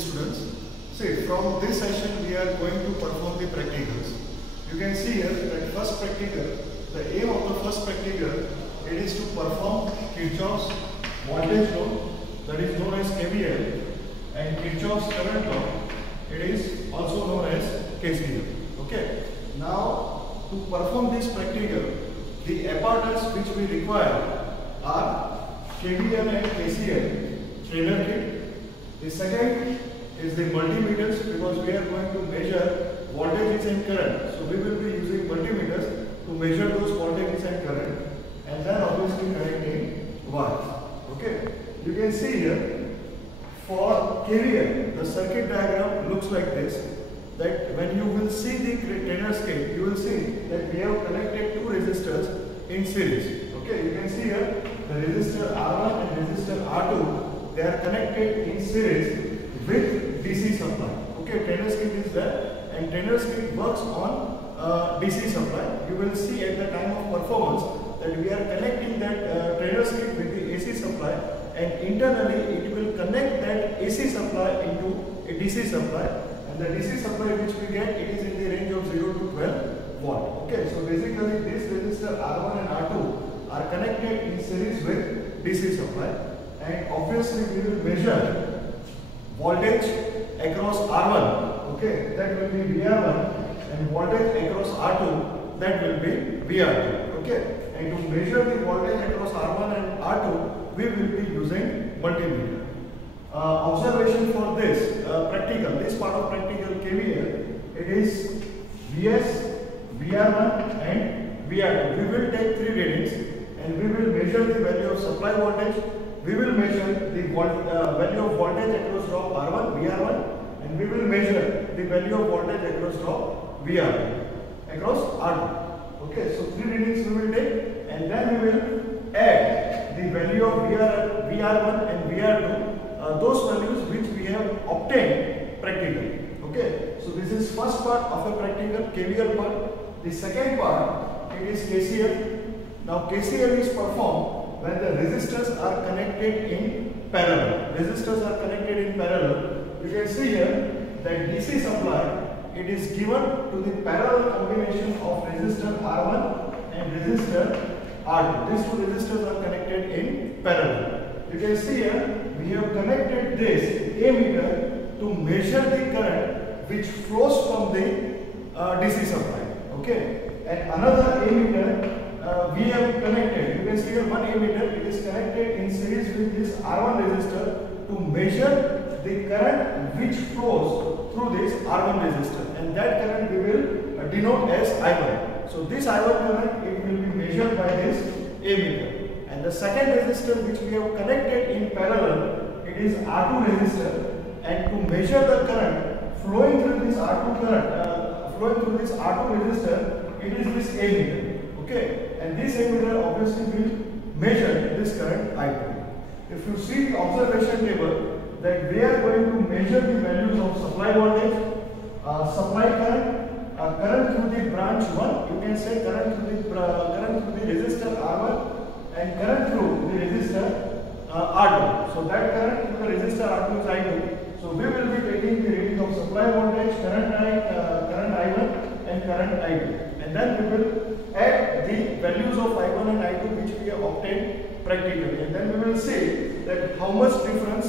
students. See, from this session we are going to perform the practicals. You can see here that first practical, the aim of the first practical, it is to perform Kirchhoff's voltage law, that is known as KVL, and Kirchhoff's current law, it is also known as KCL. Okay. Now, to perform this practical, the apparatus which we require are KVL and KCL trainer kit. The second is the multimeters, because we are going to measure voltages and current. So we will be using multimeters to measure those voltages and current, and then obviously connecting wires. Okay. You can see here for KVL, the circuit diagram looks like this. That when you will see the trainer's kit, you will see that we have connected two resistors in series. Okay, you can see here the resistor R1 and resistor R2, they are connected in series with DC supply. Okay, trainer's kit is there, and trainer's kit works on DC supply. You will see at the time of performance that we are connecting that trainer's kit with the AC supply, and internally it will connect that AC supply into a DC supply. The DC supply which we get, it is in the range of 0 to 12 watt. Okay, so basically this resistor R1 and R2 are connected in series with DC supply, and obviously we will measure voltage across R1, okay, that will be VR1, and voltage across R2, that will be VR2. Okay, and to measure the voltage across R1 and R2, we will be using multimeter. Observation for this practical, this part of practical KVL, it is Vs, VR1 and VR2. We will take three readings and we will measure the value of supply voltage. We will measure the value of voltage across drop R1, VR1, and we will measure the value of voltage across drop VR2, across R2. Okay, so three readings we will take, and then we will add the value of VR1 and VR2. Those values which we have obtained practically. Okay, so this is first part of a practical KVL part. The second part, it is KCL. Now KCL is performed when the resistors are connected in parallel. Resistors are connected in parallel. You can see here that DC supply, it is given to the parallel combination of resistor R1 and resistor R2. These two resistors are connected in parallel. You can see here we have connected this ammeter to measure the current which flows from the DC supply. Okay, and another ammeter we have connected. You can see here one ammeter, it is connected in series with this R1 resistor to measure the current which flows through this R1 resistor, and that current we will denote as I1. So this I1 current, it will be measured by this ammeter. And the second resistor which we have connected in parallel, it is R2 resistor, and to measure the current flowing through this R2 resistor, it is this ammeter. Okay, and this ammeter obviously will measure this current I2. If you see the observation table, that we are going to measure the values of supply voltage, supply current, current through the branch 1, you can say current through the resistor R1, and current through the resistor R2. So that current through the resistor R2 is I2. So we will be taking the reading of supply voltage, current I1 and current I2. And then we will add the values of I1 and I2 which we have obtained practically. And then we will see that how much difference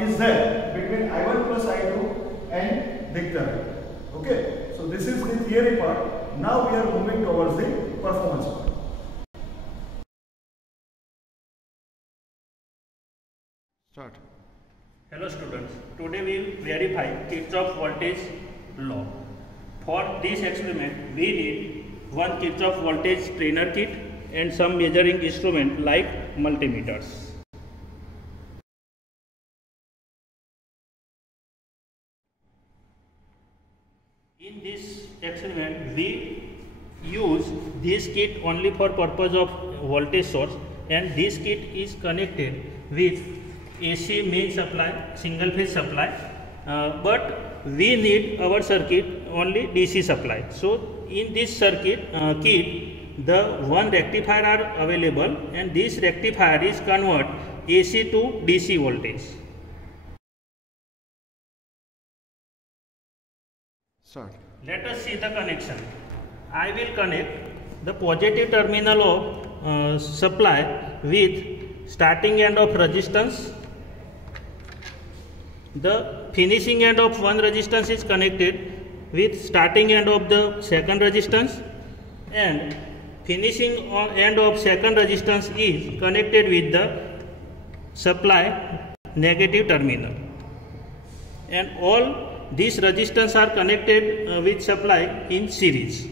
is there between I1 plus I2 and the current. Okay. So this is the theory part. Now we are moving towards the performance part. Start. Hello students, today we will verify Kirchhoff voltage law. For this experiment, we need one Kirchhoff voltage trainer kit and some measuring instrument like multimeters. In this experiment, we use this kit only for purpose of voltage source, and this kit is connected with AC main supply, single phase supply, but we need our circuit only DC supply. So in this circuit kit, the one rectifier are available, and this rectifier is convert AC to DC voltage. Start. Let us see the connection. I will connect the positive terminal of supply with starting end of resistance. The finishing end of one resistance is connected with starting end of the second resistance, and finishing end of second resistance is connected with the supply negative terminal, and all these resistance are connected with supply in series.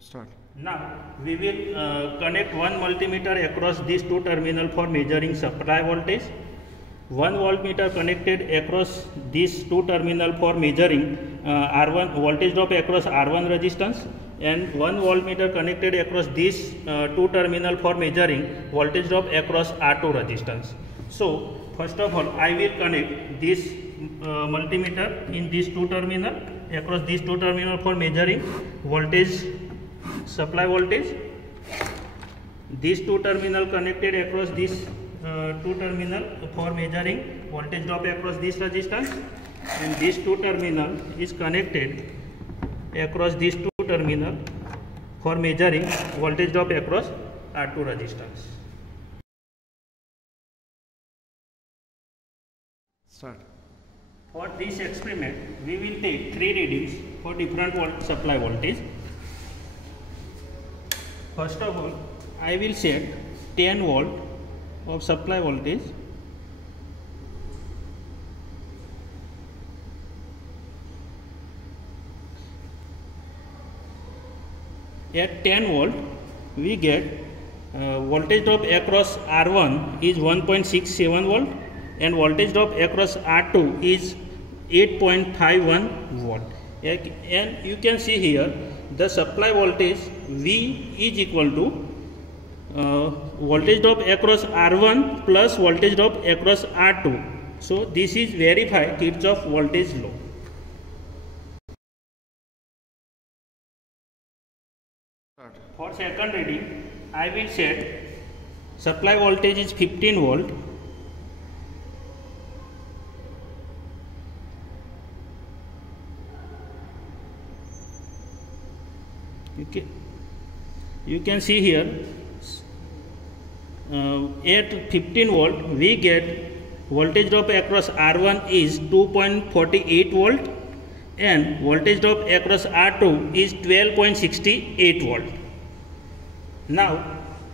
Start. Now we will connect one multimeter across these two terminals for measuring supply voltage. One voltmeter connected across these two terminals for measuring R1 voltage drop across R1 resistance, and one voltmeter connected across these two terminals for measuring voltage drop across R2 resistance. So first of all, I will connect this multimeter in these two terminals, across these two terminals for measuring voltage, supply voltage. These two terminals connected across these two terminal for measuring voltage drop across this resistance, and this two terminal is connected across these two terminal for measuring voltage drop across R2 resistance. Start. For this experiment, we will take three readings for different supply voltage. First of all, I will set 10 volt of supply voltage. At 10 volt, we get voltage drop across R1 is 1.67 volt, and voltage drop across R2 is 8.51 volt. And you can see here the supply voltage V is equal to voltage drop across R1 plus voltage drop across R2. So this is verify Kirchhoff voltage law. For second reading, I will set supply voltage is 15 volt. You can see here at 15 volt we get voltage drop across R1 is 2.48 volt, and voltage drop across R2 is 12.68 volt. Now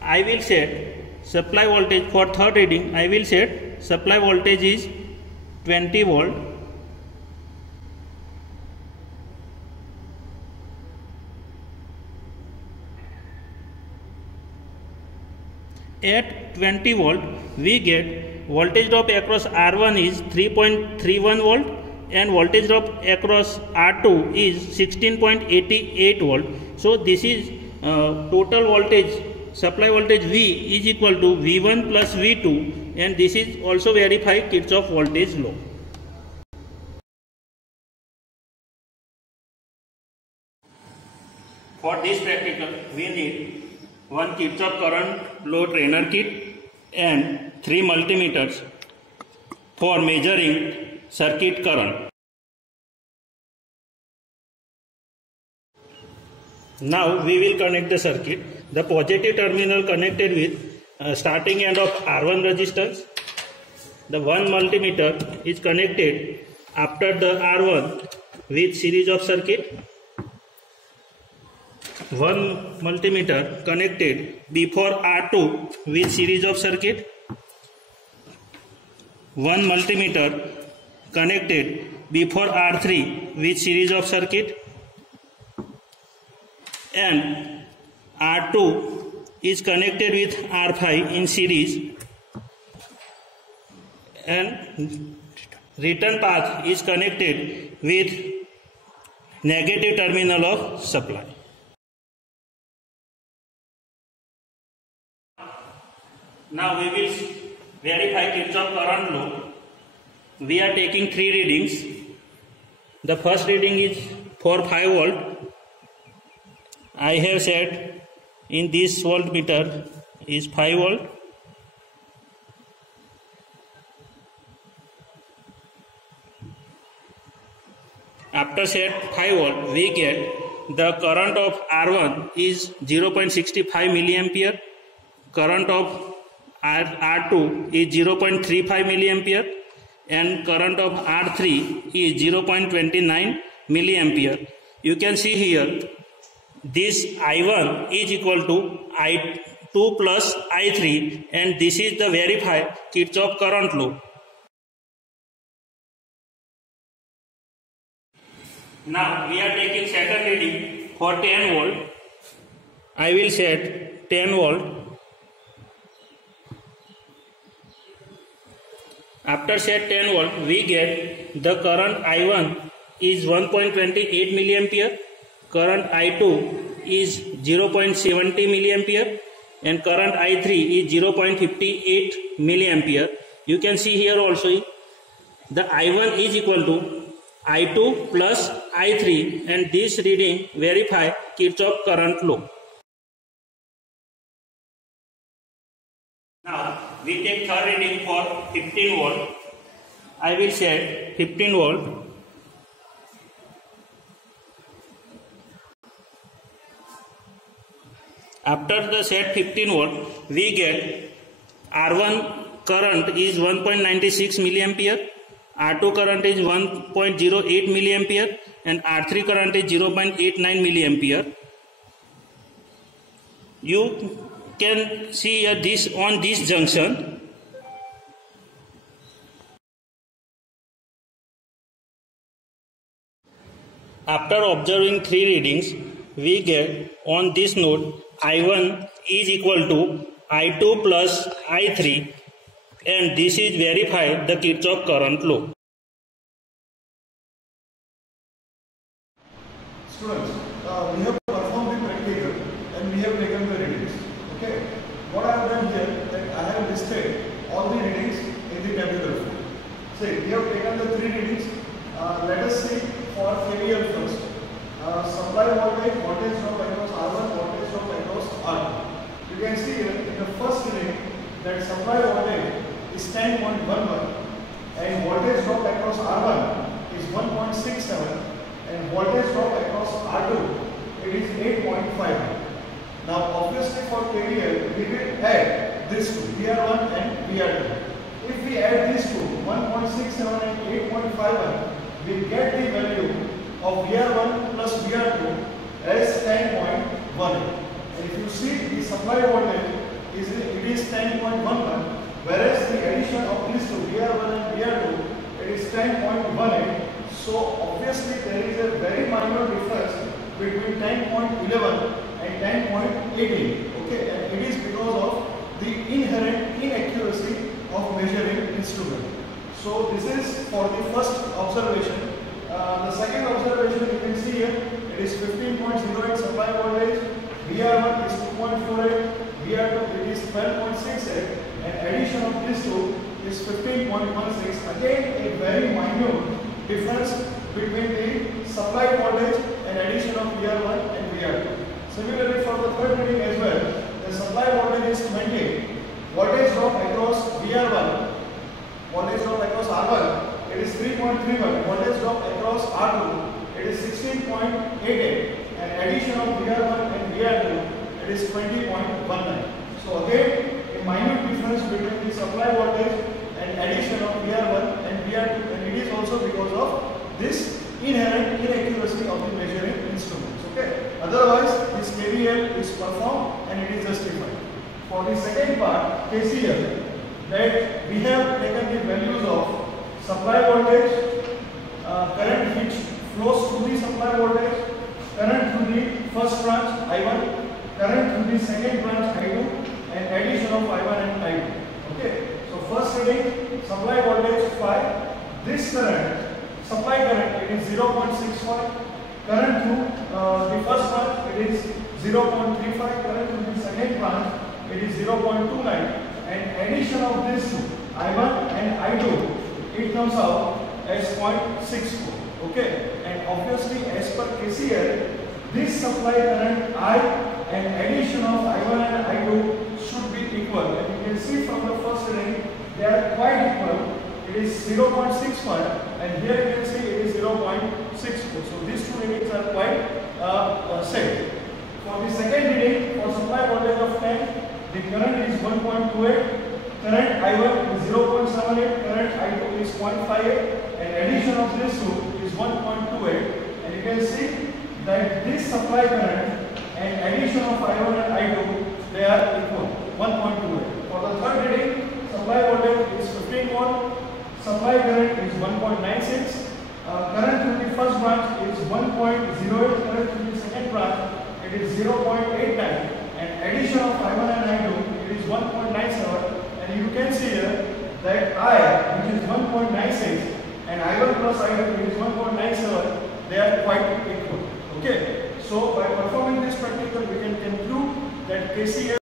I will set supply voltage for third reading. I will set supply voltage is 20 volt. At 20 volt we get voltage drop across R1 is 3.31 volt, and voltage drop across R2 is 16.88 volt. So this is total voltage, supply voltage V is equal to V1 plus V2, and this is also verify Kirchhoff voltage law. For this practical, we need one Kirchhoff current law trainer kit and 3 multimeters for measuring circuit current. Now we will connect the circuit. The positive terminal connected with starting end of R1 resistance. The one multimeter is connected after the R1 with series of circuit. One multimeter connected before R2 with series of circuit. One multimeter connected before R3 with series of circuit, and R2 is connected with R5 in series, and return path is connected with negative terminal of supply. Now we will verify Kirchhoff current law. We are taking 3 readings. The first reading is for 5 volt. I have said in this voltmeter is 5 volt. After set 5 volt, we get the current of R1 is 0.65 milliampere, current of R2 is 0.35 milliampere, and current of R3 is 0.29 milliampere. You can see here this I1 is equal to I2 plus I3, and this is the verified Kirchhoff current law. Now we are taking second reading for 10 volt. I will set 10 volt. After set 10 volt, we get the current I1 is 1.28 milliampere, current I2 is 0.70 milliampere, and current I3 is 0.58 milliampere. You can see here also the I1 is equal to I2 plus I3, and this reading verify Kirchhoff current law. Now we take third reading for 15 volt. I will set 15 volt. After the set 15 volt, we get R1 current is 1.96 milliampere, R2 current is 1.08 milliampere, and R3 current is 0.89 milliampere. You can see this on this junction. After observing three readings, we get on this node I1 is equal to I2 plus I3, and this is verified the Kirchhoff current law. Students, we have performed the practical and we have taken the readings. Okay, what I have done here that I have listed all the readings in the tabular form. See, we have taken the three readings. Let us see for KVL first. Supply voltage, voltage drop across R1, voltage drop across R2. You can see here in the first reading that supply voltage is 10.11 and voltage drop across R1 is 1.67 and voltage drop across R2 it is 8.5. Now obviously for KVL we will add these two, VR1 and VR2. If we add these two, 1.67 and 8.51, we get the value of VR1 plus VR2 as 10.18. And if you see the supply voltage it is 10.11, whereas the addition of these two, VR1 and VR2, it is 10.18. So obviously there is a very minor difference between 10.11 and 10.18. Okay, and it is because of the inherent inaccuracy of measuring instrument. So this is for the first observation. The second observation you can see here, it is 15.08 supply voltage, VR1 is 2.48, VR2 it is 12.68, and addition of these two is 15.16. Again a very minor difference between the supply voltage and addition of VR1 and VR2. Similarly for the third reading as well, the supply voltage is 20, voltage drop across VR1, voltage drop across R1, it is 3.31, voltage drop across R2, it is 16.88, and addition of VR1 and VR2, it is 20.19. So again, a minute difference between the supply voltage and addition of VR1 and VR2, and it is also because of this inherent inaccuracy of the measuring instruments. Okay. Otherwise, this KVL is performed and it is justified. For the second part, KCL, that we have taken the values of supply voltage, current which flows through the supply voltage, current through the first branch I1, current through the second branch I2, and addition of I1 and I2. Okay. So first reading, supply voltage 5. This current, supply current, it is 0.65. Current through the first branch, it is 0.35. Current through the second branch, it is 0.29. And addition of this two, I1 and I2, it comes out as 0.64. Okay. And obviously, as per KCL, this supply current I and addition of I1 and I2 should be equal. And you can see from the first reading, they are quite equal. It is 0.65 and here you can see it is 0.64. 6 volts. So these two readings are quite same. For the second reading, for supply voltage of 10, the current is 1.28, current I1 is 0.78, current I2 is 0.58, and addition of this two is 1.28. And you can see that this supply current and addition of I1 and I2, they are equal, 1.28. For the third reading, supply voltage is 15 volt, supply current is 1.96, current through the first branch is 1.08, current through the second branch it is 0.89, and addition of I1 and I2 it is 1.97, and you can see here that I, which is 1.96, and I1 plus I2 which is 1.97, they are quite equal. Okay, so by performing this practical we can conclude that KCL